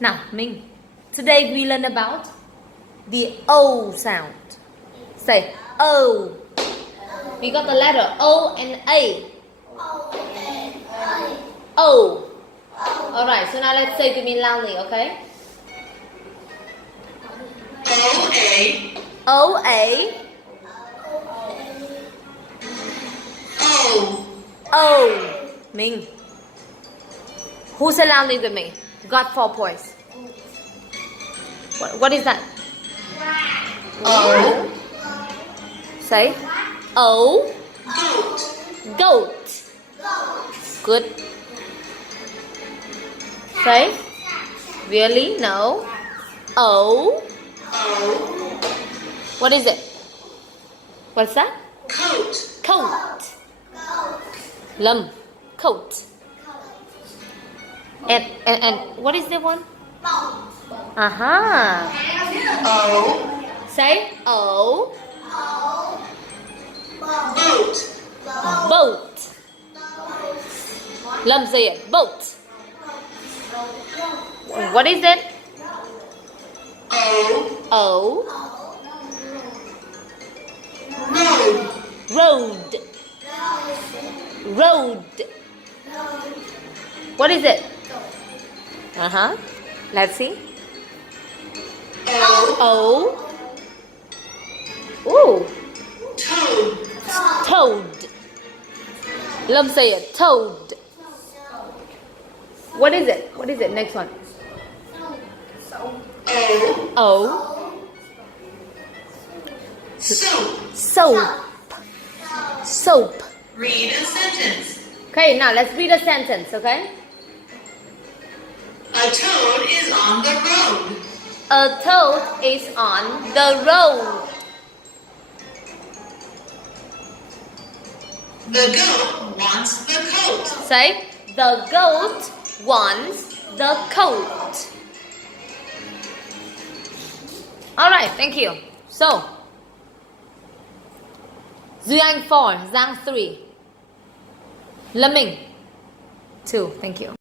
Now, Minh, today we learn about the O sound. Say O. We got the letter O and A. O. Alright, so now let's say to me loudly, okay? O-A. O-A. O. O. Minh. Who said loudly with me? Got 4 points. What is that? O. Say. O. Goat. Goat. Good. Say. Really? No. O. O. What is it? What's that? Coat. Coat. Lâm. Coat. And what is the one? Aha. O. Say O. Boat. Boat. Lâm, say it. Boat. What is it? O. O. Road. Road. Road. What is it? Uh-huh. Let's see. O. O. Ooh. Toad. Toad. Lâm, say it. Toad. What is it? What is it? Next one. O. O. Soap. Soap. Soap. Read a sentence. Okay, now let's read a sentence, okay? A toad is on the road. A toad is on the road. The goat wants the coat. Say, the goat wants the coat. Alright, thank you. So, Duy Anh 4, Giang 3, Lâm Minh 2, thank you.